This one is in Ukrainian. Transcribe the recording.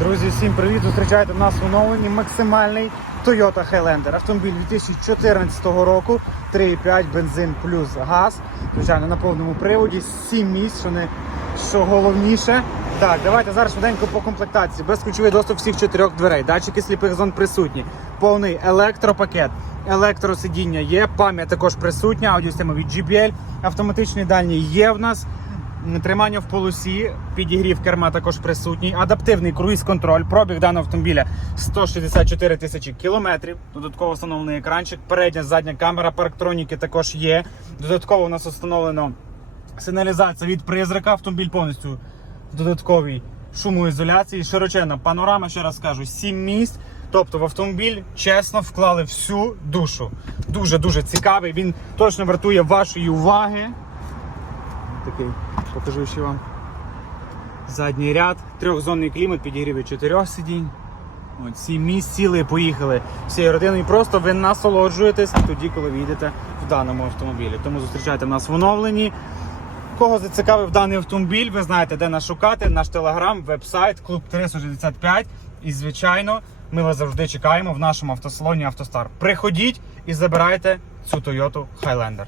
Друзі, всім привіт! Зустрічайте нас в оновленні максимальний Toyota Highlander. Автомобіль 2014 року, 3,5 бензин плюс газ. Звичайно, на повному приводі, 7 місць, що, не, що головніше. Так, давайте зараз швиденько по комплектації. Безключовий доступ всіх чотирьох дверей. Датчики сліпих зон присутні. Повний електропакет. Електросидіння є, пам'ять також присутня, аудіосистема від JBL, автоматичний дальній є в нас. Тримання в полосі, підігрів керма також присутній, адаптивний круїз-контроль, пробіг даного автомобіля 164 тисячі кілометрів. Додатково встановлений екранчик, передня задня камера, парктроніки також є. Додатково у нас встановлено сигналізація від призрака. Автомобіль повністю в додатковій шумоізоляції. Широченна панорама, ще раз кажу, 7 місць. Тобто в автомобіль чесно вклали всю душу. Дуже дуже цікавий. Він точно вартує вашої уваги. Такий покажу ще вам. Задній ряд, трьохзонний клімат, підігріві чотирьох сидінь. От, сім місць цілий поїхали всією родиною. Просто ви насолоджуєтесь тоді, коли ви їдете в даному автомобілі. Тому зустрічайте нас в оновленні. Кого зацікавив даний автомобіль, ви знаєте, де нас шукати. Наш телеграм, веб-сайт, клуб 365. І, звичайно, ми вас завжди чекаємо в нашому автосалоні Автостар. Приходіть і забирайте цю Toyota Highlander.